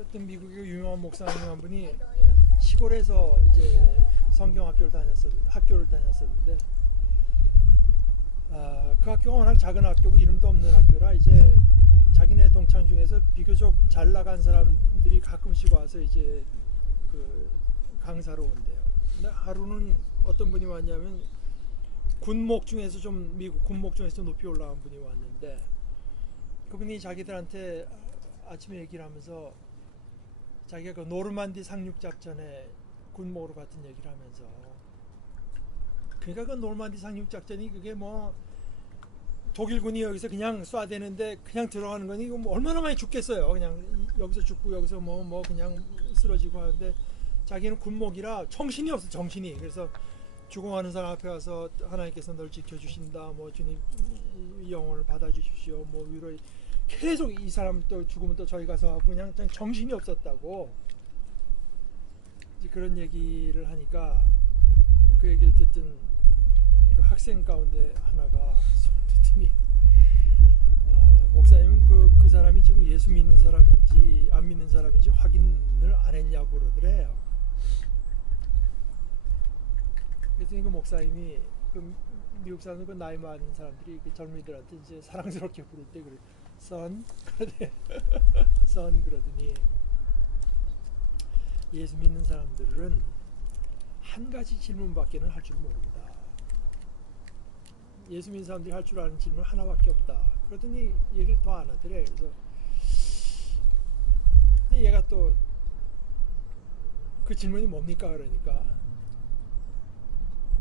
어떤 미국의 유명한 목사님 한 분이 시골에서 이제 학교를 다녔었는데, 그 학교가 워낙 작은 학교고 이름도 없는 학교라 이제 자기네 동창 중에서 비교적 잘 나간 사람들이 가끔씩 와서 이제 그 강사로 온대요. 근데 하루는 어떤 분이 왔냐면 미국 군목 중에서 좀 높이 올라간 분이 왔는데, 그분이 자기들한테 아침에 얘기를 하면서 자기가 그 노르만디 상륙 작전에 군목으로 같은 얘기를 하면서, 그러니까 그 노르만디 상륙 작전이 그게 뭐 독일군이 여기서 그냥 쏴대는데 그냥 들어가는 거니 이거 뭐 얼마나 많이 죽겠어요. 그냥 여기서 죽고 여기서 뭐 그냥 쓰러지고 하는데, 자기는 군목이라 정신이 없어, 정신이. 그래서 죽어가는 사람 앞에 가서 하나님께서 널 지켜주신다, 뭐 주님 영혼을 받아주십시오, 뭐 위로 계속 이 사람 또 죽으면 또 저희 가서 하고 그냥 정신이 없었다고 이제 그런 얘기를 하니까, 그 얘기를 듣던 그 학생 가운데 하나가 듣더니 목사님은 그 사람이 지금 예수 믿는 사람인지 안 믿는 사람인지 확인을 안 했냐고 그러더래요. 그랬더니 그 목사님이 그 미국 사는 그 나이 많은 사람들이 그 젊은이들한테 이제 사랑스럽게 부를 때 그래, son 그러더니 son 그러더니, 예수 믿는 사람들은 한 가지 질문밖에는 할 줄 모른다. 예수 믿는 사람들이 할 줄 아는 질문 하나밖에 없다. 그러더니 얘기를 더 안 하더래. 그래서 얘가 또 그 질문이 뭡니까? 그러니까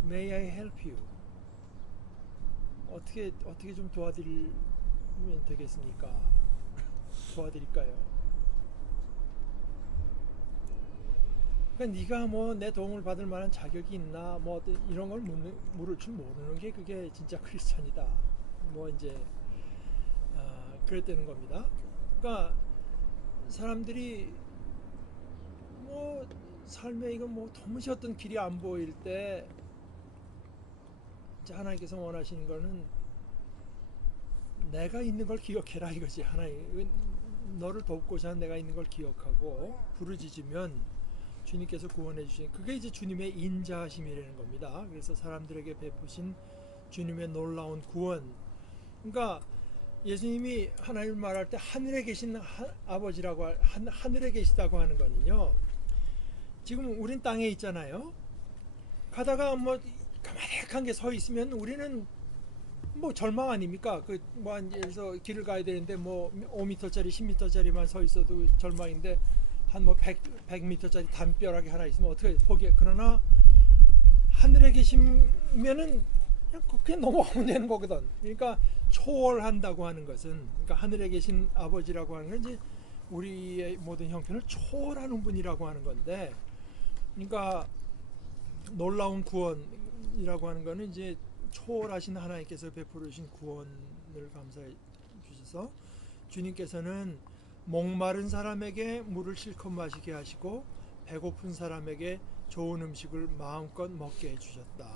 May I help you? 어떻게 좀 도와드리면 되겠습니까? 도와드릴까요? 그러니까 네가 뭐 내 도움을 받을 만한 자격이 있나 뭐 이런 걸 물을 줄 모르는 게 그게 진짜 크리스찬이다. 뭐 이제 그랬다는 겁니다. 그러니까 사람들이 뭐 삶에 이거 뭐 도무지 어떤 길이 안 보일 때 하나님께서 원하시는 거는 내가 있는 걸 기억해라 이거지. 하나님 너를 돕고자 하는 내가 있는 걸 기억하고 부르짖으면 주님께서 구원해 주신, 그게 이제 주님의 인자하심이라는 겁니다. 그래서 사람들에게 베푸신 주님의 놀라운 구원. 그러니까 예수님이 하나님을 말할 때 하늘에 계신 아버지라고 하늘에 계시다고 하는 거는요, 지금 우린 땅에 있잖아요. 가다가 뭐 가만한 게 서 있으면 우리는 뭐 절망 아닙니까? 그 뭐 예를 들어서 길을 가야 되는데 뭐 5m짜리 10m짜리만 서 있어도 절망인데 한 뭐 100m짜리 담벼락이 하나 있으면 어떻게 포기해? 그러나 하늘에 계시면은 그냥 넘어가면 되는 거거든. 그러니까 초월한다고 하는 것은, 그러니까 하늘에 계신 아버지라고 하는 건 이제 우리의 모든 형편을 초월하는 분이라고 하는 건데, 그러니까 놀라운 구원이라고 하는 거는 이제 초월하신 하나님께서 베풀어 주신 구원을 감사해 주셔서 주님께서는 목마른 사람에게 물을 실컷 마시게 하시고 배고픈 사람에게 좋은 음식을 마음껏 먹게 해주셨다.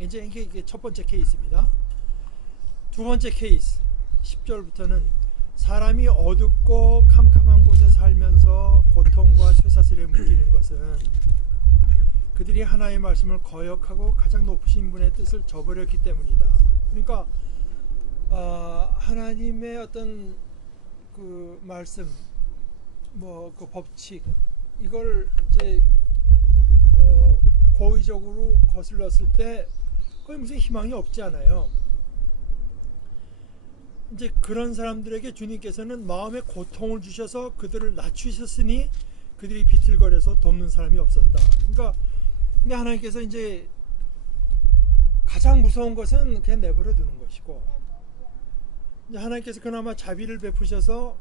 이제 이게 첫 번째 케이스입니다. 두 번째 케이스 10절부터는 사람이 어둡고 캄캄한 곳에 살면서 고통과 쇠사슬에 묶이는 것은 그들이 하나님의 말씀을 거역하고 가장 높으신 분의 뜻을 저버렸기 때문이다. 그러니까 하나님의 어떤 그 말씀, 뭐 그 법칙, 이걸 이제 고의적으로 거슬렀을 때 거의 무슨 희망이 없지 않아요. 이제 그런 사람들에게 주님께서는 마음의 고통을 주셔서 그들을 낮추셨으니 그들이 비틀거려서 돕는 사람이 없었다. 그러니까 근데 하나님께서 이제 가장 무서운 것은 그냥 내버려 두는 것이고, 이제 하나님께서 그나마 자비를 베푸셔서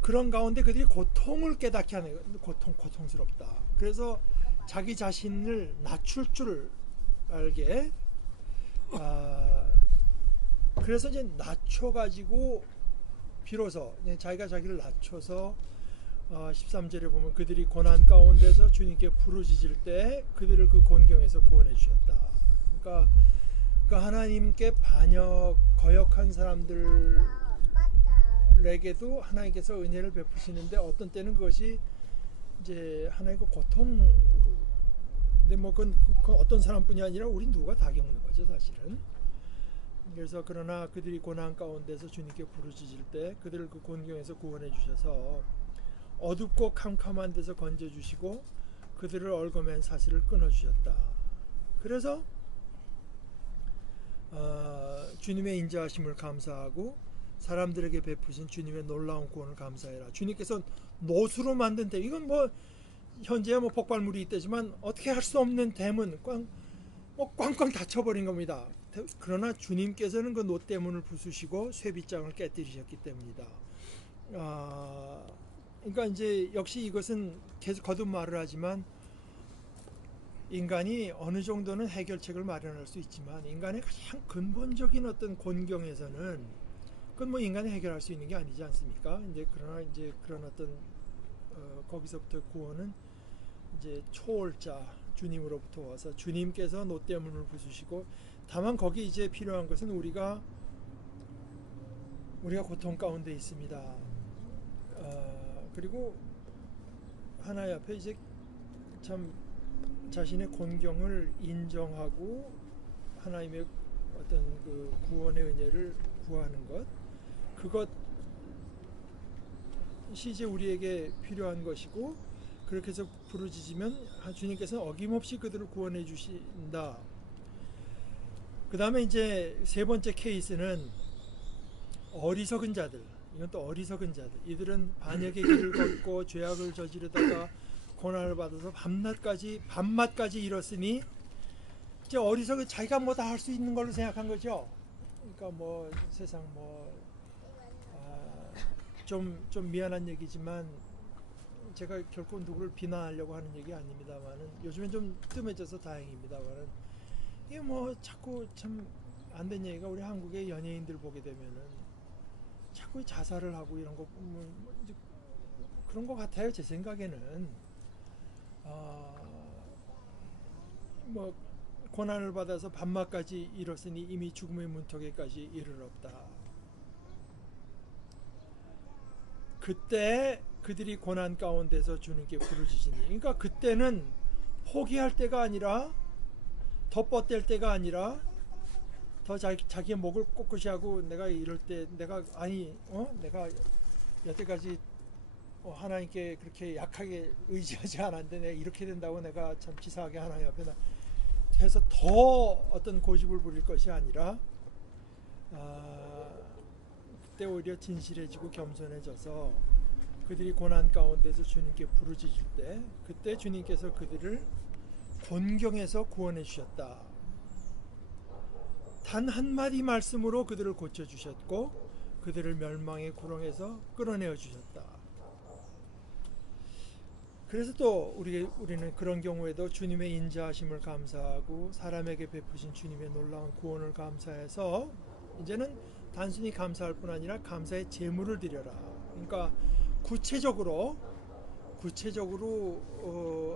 그런 가운데 그들이 고통을 깨닫게 하는 거예요. 고통스럽다. 그래서 자기 자신을 낮출 줄 알게, 그래서 이제 낮춰가지고 비로소 자기가 자기를 낮춰서 13절에 보면 그들이 고난 가운데서 주님께 부르짖을 때 그들을 그 곤경에서 구원해 주셨다. 그러니까 그 하나님께 거역한 사람들 사람들에게도 하나님께서 은혜를 베푸시는데 어떤 때는 그것이 이제 하나의 그 고통으로. 근데 뭐 그건 어떤 사람뿐이 아니라 우리 누가 다 겪는 거죠, 사실은. 그래서 그러나 그들이 고난 가운데서 주님께 부르짖을 때 그들을 그 곤경에서 구원해 주셔서 어둡고 캄캄한 데서 건져 주시고 그들을 얽어맨 사슬을 끊어 주셨다. 그래서 주님의 인자하심을 감사하고 사람들에게 베푸신 주님의 놀라운 구원을 감사해라. 주님께서 노수로 만든 댐, 이건 뭐 현재야 뭐 폭발물이 있다지만 어떻게 할 수 없는 댐은 꽝꽝 닫혀버린 겁니다. 그러나 주님께서는 그 노대문을 부수시고 쇠빗장을 깨뜨리셨기 때문이다. 그러니까 이제 역시 이것은 계속 거듭 말을 하지만 인간이 어느 정도는 해결책을 마련할 수 있지만 인간의 가장 근본적인 어떤 곤경에서는 그건 뭐 인간이 해결할 수 있는 게 아니지 않습니까? 이제 그러나 이제 그런 어떤 거기서부터 구원은 이제 초월자 주님으로부터 와서 주님께서 노대문을 부수시고, 다만 거기 이제 필요한 것은 우리가 고통 가운데 있습니다. 그리고 하나님 앞에 이제 참 자신의 곤경을 인정하고 하나님의 어떤 그 구원의 은혜를 구하는 것, 그것이 이제 우리에게 필요한 것이고, 그렇게 해서 부르짖으면 주님께서는 어김없이 그들을 구원해 주신다. 그 다음에 이제 세 번째 케이스는 어리석은 자들. 이건 또 어리석은 자들. 이들은 반역의 길을 걷고 죄악을 저지르다가 고난을 받아서 밤낮까지 이뤘으니, 이제 어리석은, 자기가 뭐 다 할 수 있는 걸로 생각한 거죠. 그러니까 뭐 세상 좀 미안한 얘기지만 제가 결코 누구를 비난하려고 하는 얘기 아닙니다만은, 요즘엔 좀 뜸해져서 다행입니다만은, 이게 뭐 자꾸 참 안 된 얘기가, 우리 한국의 연예인들 보게 되면은 자꾸 자살을 하고 이런 거 보면 그런 거 같아요, 제 생각에는. 뭐 고난을 받아서 밤낮까지 이뤘으니 이미 죽음의 문턱에까지 이르렀다. 그때 그들이 고난 가운데서 주님께 부르짖으니, 그러니까 그때는 포기할 때가 아니라, 덧뻗댈 때가 아니라, 더 자기의 목을 꼿꼿이 하고, 내가 이럴 때 내가 여태까지 하나님께 그렇게 약하게 의지하지 않았는데 내가 이렇게 된다고 내가 참 치사하게 하나님 앞에 해서 더 어떤 고집을 부릴 것이 아니라, 그때 오히려 진실해지고 겸손해져서 그들이 고난 가운데서 주님께 부르짖을 때, 그때 주님께서 그들을 곤경에서 구원해 주셨다. 단 한마디 말씀으로 그들을 고쳐주셨고 그들을 멸망의 구렁에서 끌어내어 주셨다. 그래서 또 우리는 그런 경우에도 주님의 인자하심을 감사하고 사람에게 베푸신 주님의 놀라운 구원을 감사해서, 이제는 단순히 감사할 뿐 아니라 감사의 제물을 드려라. 그러니까 구체적으로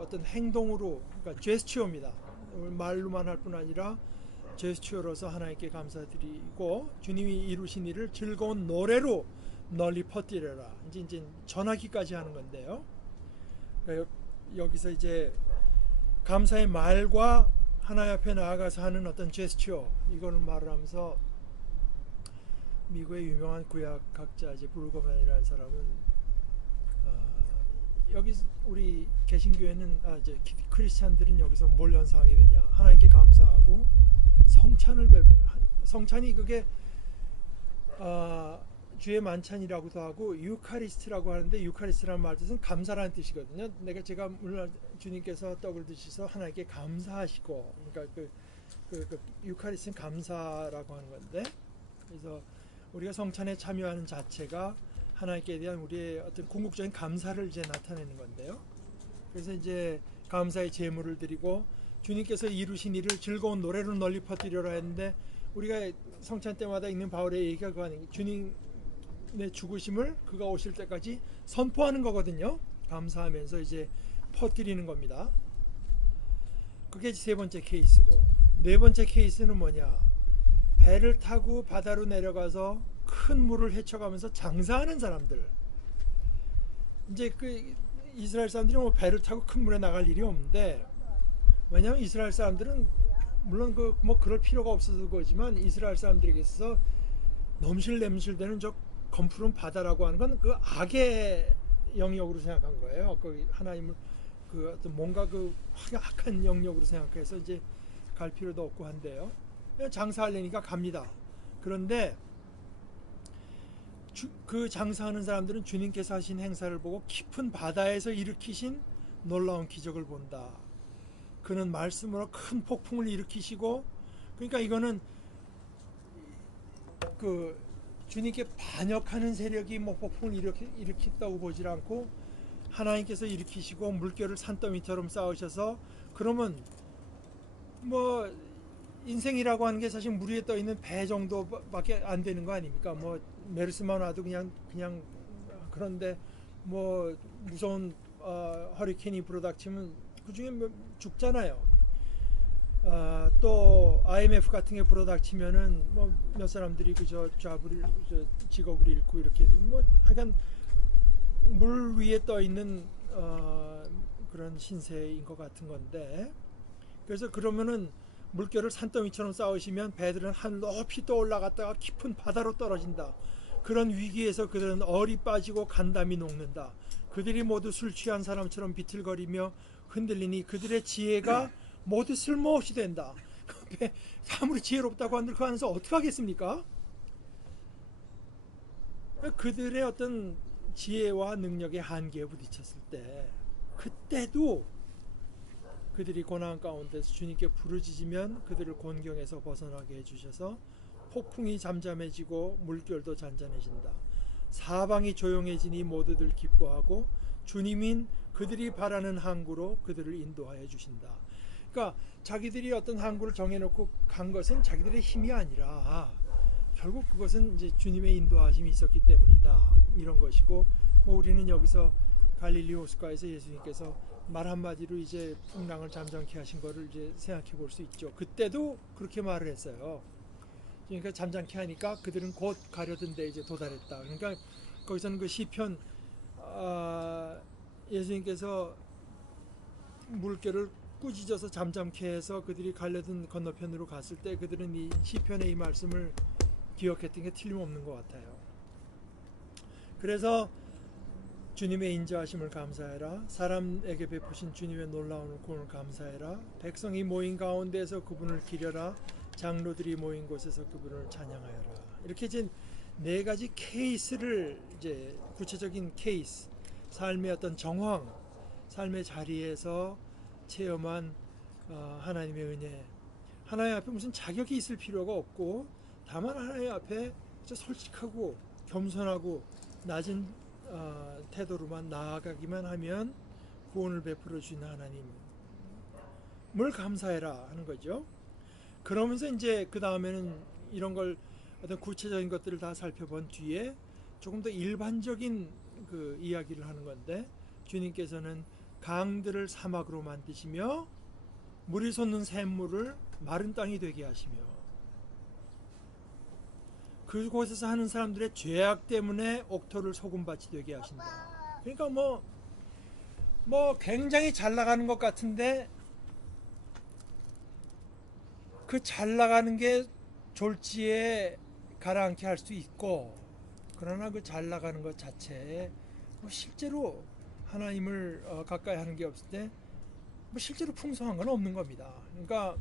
어떤 행동으로, 그러니까 제스처입니다. 말로만 할 뿐 아니라 제스처로서 하나님께 감사드리고, 주님이 이루신 일을 즐거운 노래로 널리 퍼뜨려라. 이제 전하기까지 하는 건데요. 그러니까 여기서 이제 감사의 말과 하나님 앞에 나아가서 하는 어떤 제스처, 이거를 말을 하면서 미국의 유명한 구약학자 이제 브루거맨이라는 사람은, 여기 우리 개신교회는 이제 크리스찬들은 여기서 뭘 연상하게 되냐, 하나님께 감사하고 성찬이 그게 주의 만찬이라고도 하고 유카리스트라고 하는데, 유카리스트라는 말 뜻은 감사라는 뜻이거든요. 제가 물론 주님께서 떡을 드시서 하나님께 감사하시고, 그러니까 그 유카리스트는 감사라고 하는 건데, 그래서 우리가 성찬에 참여하는 자체가 하나님께 대한 우리의 어떤 궁극적인 감사를 이제 나타내는 건데요. 그래서 이제 감사의 제물을 드리고 주님께서 이루신 일을 즐거운 노래로 널리 퍼뜨리라 했는데, 우리가 성찬 때마다 읽는 바울의 얘기가 그거 아니에요. 주님의 죽으심을 그가 오실 때까지 선포하는 거거든요. 감사하면서 이제 퍼뜨리는 겁니다. 그게 세 번째 케이스고, 네 번째 케이스는 뭐냐, 배를 타고 바다로 내려가서 큰 물을 헤쳐가면서 장사하는 사람들. 이제 그 이스라엘 사람들이 뭐 배를 타고 큰 물에 나갈 일이 없는데, 왜냐하면 이스라엘 사람들은 물론 그 뭐 그럴 필요가 없어서 거지만, 이스라엘 사람들에게 있어서 넘실넘실대는 저 검푸른 바다라고 하는 건 그 악의 영역으로 생각한 거예요. 그 하나님을 그 어떤 뭔가 그 악한 영역으로 생각해서 이제 갈 필요도 없고 한데요. 장사하려니까 갑니다. 그런데 그 장사하는 사람들은 주님께서 하신 행사를 보고 깊은 바다에서 일으키신 놀라운 기적을 본다. 그는 말씀으로 큰 폭풍을 일으키시고, 그러니까 이거는 그 주님께 반역하는 세력이 뭐 폭풍을 일으켰다고 보질 않고, 하나님께서 일으키시고 물결을 산더미처럼 쌓으셔서, 그러면 뭐 인생이라고 하는 게 사실 물 위에 떠 있는 배 정도밖에 안 되는 거 아닙니까? 뭐 메르스만 와도 그냥 그런데 뭐 무서운 허리케인이 불어닥치면 그 중에 죽잖아요. 또 IMF 같은 게 불어닥치면은 뭐 몇 사람들이 그저 직업을 잃고 이렇게 뭐 하여간 물 위에 떠 있는 그런 신세인 것 같은 건데, 그래서 그러면은 물결을 산더미처럼 쌓으시면 배들은 하늘 높이 떠 올라갔다가 깊은 바다로 떨어진다. 그런 위기에서 그들은 얼이 빠지고 간담이 녹는다. 그들이 모두 술 취한 사람처럼 비틀거리며 흔들리니 그들의 지혜가 모두 쓸모없이 된다. 아무리 지혜롭다고 한들 그 안에서 어떻게 하겠습니까? 그들의 어떤 지혜와 능력의 한계에 부딪혔을 때, 그때도 그들이 고난 가운데서 주님께 부르짖으면 그들을 곤경에서 벗어나게 해주셔서 폭풍이 잠잠해지고 물결도 잔잔해진다. 사방이 조용해지니 모두들 기뻐하고 주님인 그들이 바라는 항구로 그들을 인도하여 주신다. 그러니까 자기들이 어떤 항구를 정해놓고 간 것은 자기들의 힘이 아니라 결국 그것은 이제 주님의 인도하심이 있었기 때문이다. 이런 것이고, 뭐 우리는 여기서 갈릴리 호숫가에서 예수님께서 말 한마디로 이제 풍랑을 잠잠케 하신 거를 이제 생각해 볼 수 있죠. 그때도 그렇게 말을 했어요. 그러니까 잠잠케 하니까 그들은 곧 가려던 데 이제 도달했다. 그러니까 거기서는 그 시편, 예수님께서 물결을 꾸짖어서 잠잠케 해서 그들이 가려던 건너편으로 갔을 때 그들은 이 시편의 이 말씀을 기억했던 게 틀림없는 것 같아요. 그래서 주님의 인자하심을 감사해라. 사람에게 베푸신 주님의 놀라운 구원을 감사해라. 백성이 모인 가운데서 그분을 기려라. 장로들이 모인 곳에서 그분을 찬양하여라. 이렇게 이제 네 가지 케이스를, 이제 구체적인 케이스, 삶의 어떤 정황, 삶의 자리에서 체험한 하나님의 은혜. 하나님 앞에 무슨 자격이 있을 필요가 없고, 다만 하나님 앞에 솔직하고 겸손하고 낮은 태도로만 나아가기만 하면 구원을 베풀어 주신 하나님을 감사해라 하는 거죠. 그러면서 이제 그 다음에는 이런 걸 어떤 구체적인 것들을 다 살펴본 뒤에 조금 더 일반적인 그 이야기를 하는 건데, 주님께서는 강들을 사막으로 만드시며 물이 솟는 샘물을 마른 땅이 되게 하시며, 그곳에서 하는 사람들의 죄악 때문에 옥토를 소금밭이 되게 하신다. 그러니까 뭐 굉장히 잘 나가는 것 같은데 그 잘 나가는 게 졸지에 가라앉게 할 수 있고, 그러나 그 잘 나가는 것 자체에 뭐 실제로 하나님을 가까이 하는 게 없을 때 뭐 실제로 풍성한 건 없는 겁니다. 그러니까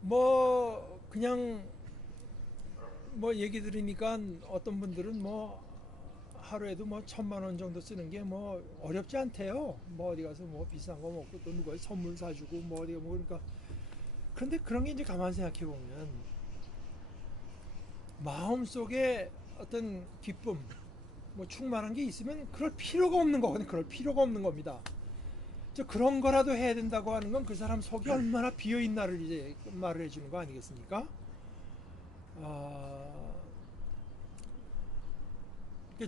뭐 그냥 뭐 얘기 들으니까 어떤 분들은 뭐 하루에도 뭐 1,000만 원 정도 쓰는 게 뭐 어렵지 않대요. 뭐 어디 가서 뭐 비싼 거 먹고 또 누가 선물 사주고 뭐 어디가 뭐, 그러니까 그런데 그런 게 이제 가만 생각해 보면 마음 속에 어떤 기쁨, 뭐 충만한 게 있으면 그럴 필요가 없는 거거든요. 그럴 필요가 없는 겁니다. 그런 거라도 해야 된다고 하는 건 그 사람 속이 얼마나 비어 있나를 이제 말을 해주는 거 아니겠습니까?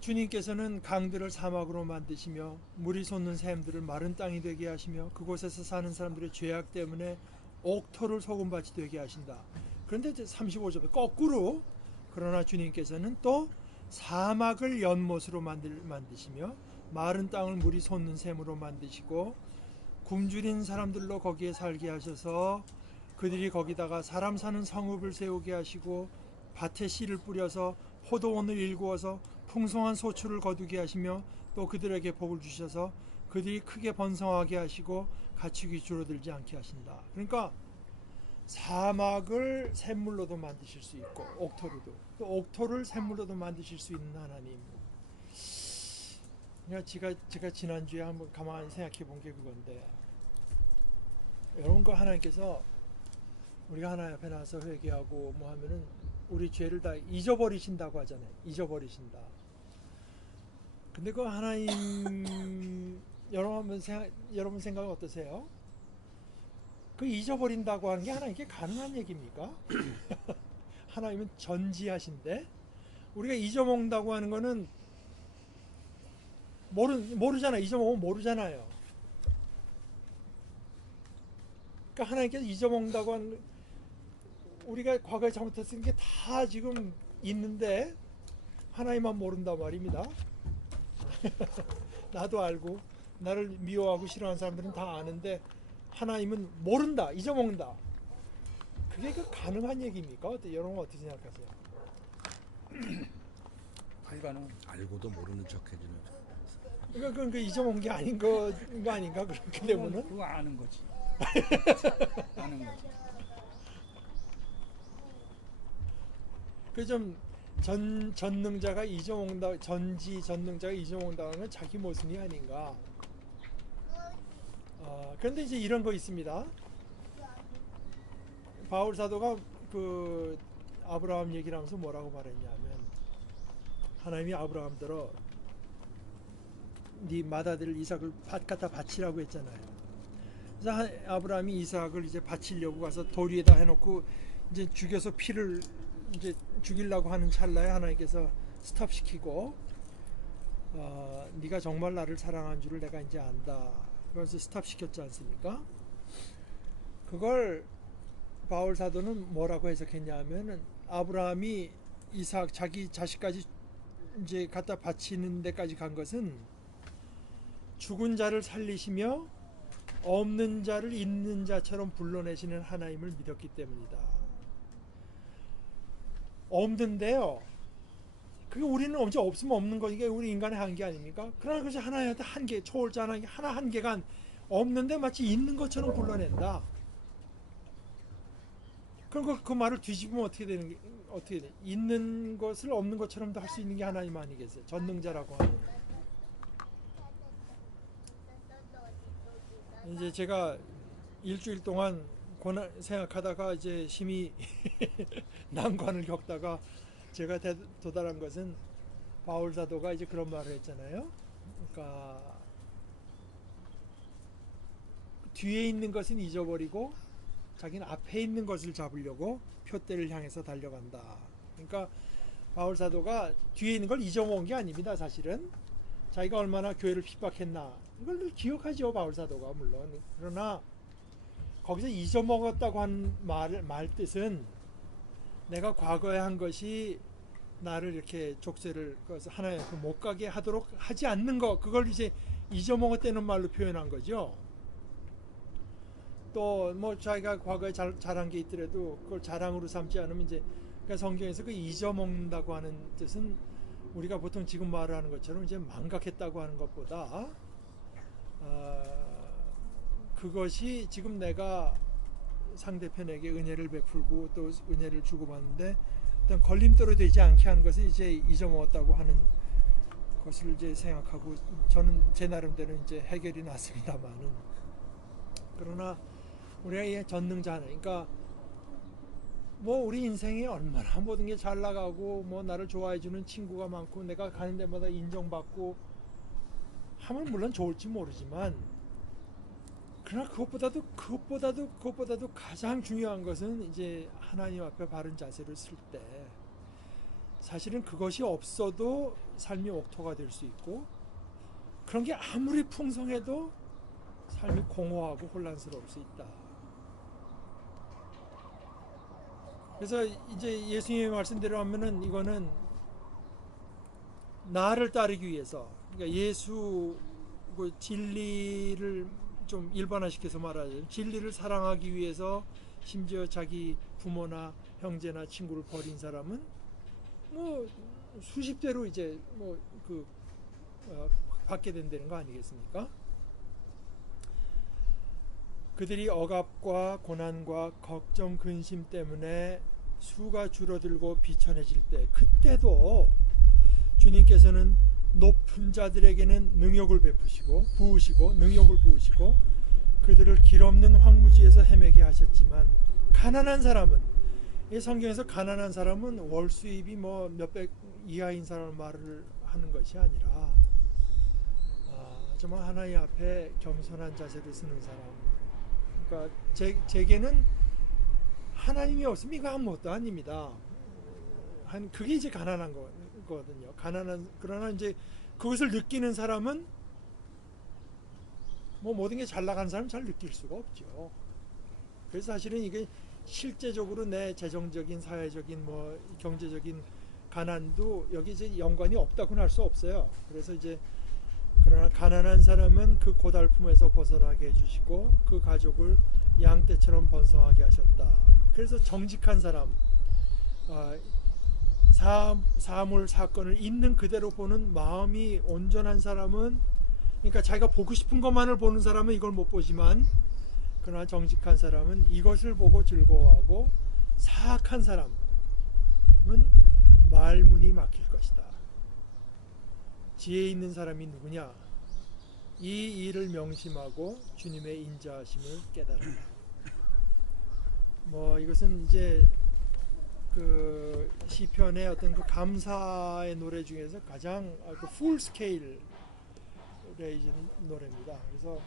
주님께서는 강들을 사막으로 만드시며 물이 솟는 샘들을 마른 땅이 되게 하시며 그곳에서 사는 사람들의 죄악 때문에 옥토를 소금밭이 되게 하신다. 그런데 이제 35절에 거꾸로 그러나 주님께서는 또 사막을 연못으로 만드시며 마른 땅을 물이 솟는 샘으로 만드시고 굶주린 사람들로 거기에 살게 하셔서 그들이 거기다가 사람 사는 성읍을 세우게 하시고 밭에 씨를 뿌려서 포도원을 일구어서 풍성한 소출을 거두게 하시며 또 그들에게 복을 주셔서 그들이 크게 번성하게 하시고 가축이 줄어들지 않게 하신다. 그러니까 사막을 샘물로도 만드실 수 있고 옥토로도, 또 옥토를 샘물로도 만드실 수 있는 하나님. 그러니까 제가 지난주에 한번 가만히 생각해 본 게 그건데, 여러분, 그 하나님께서 우리가 하나님 앞에 나서 회개하고 뭐 하면은 우리 죄를 다 잊어버리신다고 하잖아요. 잊어버리신다. 근데 그 하나님, 여러분 생각은 어떠세요? 그 잊어버린다고 하는 게 하나님께 가능한 얘기입니까? 하나님은 전지하신데 우리가 잊어먹는다고 하는 거는 모르잖아요. 잊어먹으면 모르잖아요. 그러니까 하나님께서 잊어먹는다고 하는, 우리가 과거에 잘못했던 게 다 지금 있는데 하나님만 모른단 말입니다. 나도 알고 나를 미워하고 싫어하는 사람들은 다 아는데 하나님은 모른다, 잊어먹는다. 그게 그 가능한 얘기입니까? 여러분 어떻게 생각하세요? 불가능. 알고도 모르는 척해주는. 그건 그 잊어먹은 게 아닌 거 아닌가? 그렇게 되면은 그거 아는 거지. 아는 거지. 그 좀 전능자가 잊어먹는다, 전능자가 잊어먹는다는 건 자기 모순이 아닌가? 그런데 이제 이런 거 있습니다. 바울 사도가 그 아브라함 얘기를 하면서 뭐라고 말했냐면, 하나님이 아브라함더러 네 맏아들 이삭을 밭 갖다 바치라고 했잖아요. 그래서 아브라함이 이삭을 이제 바치려고 가서 돌 위에다 해놓고 이제 죽여서 피를 이제 죽이려고 하는 찰나에 하나님께서 스탑시키고, 네가 정말 나를 사랑한 줄을 내가 이제 안다. 그래서 스탑시켰지 않습니까? 그걸 바울 사도는 뭐라고 해석했냐면은, 아브라함이 이삭 자기 자식까지 이제 갖다 바치는 데까지 간 것은 죽은 자를 살리시며 없는 자를 있는 자처럼 불러내시는 하나님을 믿었기 때문이다. 없는데요, 그게 우리는 언제 없으면 없는 거, 이게 우리 인간의 한계 아닙니까? 그러나 그것이 하나님한테 한계, 초월자는 하나 한계가 없는데 마치 있는 것처럼 불러낸다. 그럼 그 말을 뒤집으면 어떻게 돼? 있는 것을 없는 것처럼도 할 수 있는 게 하나님 아니겠어요? 전능자라고 하는. 이제 제가 일주일 동안 생각하다가 이제 심히 난관을 겪다가 제가 도달한 것은, 바울 사도가 이제 그런 말을 했잖아요. 그러니까 뒤에 있는 것은 잊어버리고 자기는 앞에 있는 것을 잡으려고 표대를 향해서 달려간다. 그러니까 바울 사도가 뒤에 있는 걸 잊어먹은 게 아닙니다. 사실은 자기가 얼마나 교회를 핍박했나 이걸 기억하죠, 바울 사도가. 물론. 그러나 거기서 잊어먹었다고 한 말 뜻은, 내가 과거에 한 것이 나를 이렇게 족쇄를 하나님 앞에 못 가게 하도록 하지 않는 거, 그걸 이제 잊어먹었다는 말로 표현한 거죠. 또 뭐 자기가 과거에 잘한 게 있더라도 그걸 자랑으로 삼지 않으면 이제, 그러니까 성경에서 그 잊어먹는다고 하는 뜻은 우리가 보통 지금 말하는 것처럼 이제 망각했다고 하는 것보다, 그것이 지금 내가 상대편에게 은혜를 베풀고 또 은혜를 주고받는데 어떤 걸림돌이 되지 않게 하는 것을 이제 잊어먹었다고 하는 것을 이제 생각하고, 저는 제 나름대로 이제 해결이 났습니다만은, 그러나 우리가 이 전능자 하나, 그러니까 뭐 우리 인생에 얼마나 모든 게 잘 나가고 뭐 나를 좋아해 주는 친구가 많고 내가 가는 데마다 인정받고 하면 물론 좋을지 모르지만, 그러나 그것보다도 가장 중요한 것은 이제 하나님 앞에 바른 자세를 쓸 때, 사실은 그것이 없어도 삶이 옥토가 될 수 있고, 그런 게 아무리 풍성해도 삶이 공허하고 혼란스러울 수 있다. 그래서 이제 예수님의 말씀대로 하면은 이거는 나를 따르기 위해서, 그러니까 예수 그 진리를 좀 일반화시켜서 말하자면 진리를 사랑하기 위해서 심지어 자기 부모나 형제나 친구를 버린 사람은 뭐 수십 대로 이제 뭐그 받게 된다는 거 아니겠습니까? 그들이 억압과 고난과 걱정 근심 때문에 수가 줄어들고 비천해질 때, 그때도 주님께서는 높은 자들에게는 능욕을 베푸시고 부으시고 능욕을 부으시고 그들을 길 없는 황무지에서 헤매게 하셨지만, 가난한 사람은, 이 성경에서 가난한 사람은 월 수입이 뭐 몇백 이하인 사람을 말을 하는 것이 아니라 정말 하나님 앞에 겸손한 자세를 쓰는 사람. 그러니까 제게는 하나님이 없으면 이거 아무것도 아닙니다. 그게 이제 가난한 거거든요. 그러나 이제 그것을 느끼는 사람은 뭐 모든 게 잘 나가는 사람은 잘 느낄 수가 없죠. 그래서 사실은 이게 실제적으로 내 재정적인, 사회적인, 뭐 경제적인 가난도 여기 이제 연관이 없다고는 할 수 없어요. 그래서 이제 그러나 가난한 사람은 그 고달픔에서 벗어나게 해주시고 그 가족을 양떼처럼 번성하게 하셨다. 그래서 정직한 사람, 사물 사건을 있는 그대로 보는 마음이 온전한 사람은, 그러니까 자기가 보고 싶은 것만을 보는 사람은 이걸 못 보지만, 그러나 정직한 사람은 이것을 보고 즐거워하고, 사악한 사람은 말문이 막힐 것이다. 지혜 있는 사람이 누구냐? 이 일을 명심하고 주님의 인자하심을 깨달아라. 뭐 이것은 이제 그 시편의 어떤 그 감사의 노래 중에서 가장 그 풀 스케일 레이즈 노래입니다. 그래서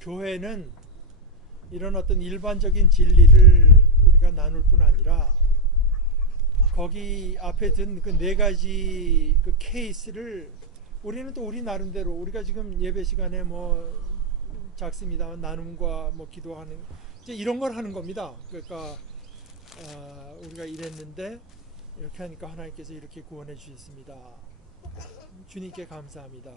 교회는 이런 어떤 일반적인 진리를 우리가 나눌 뿐 아니라 거기 앞에 든 그 네 가지 그 케이스를 우리는 또 우리 나름대로, 우리가 지금 예배 시간에 뭐 작습니다만 나눔과 뭐 기도하는 이제 이런 걸 하는 겁니다. 그러니까 우리가 이랬는데 이렇게 하니까 하나님께서 이렇게 구원해 주셨습니다. 주님께 감사합니다.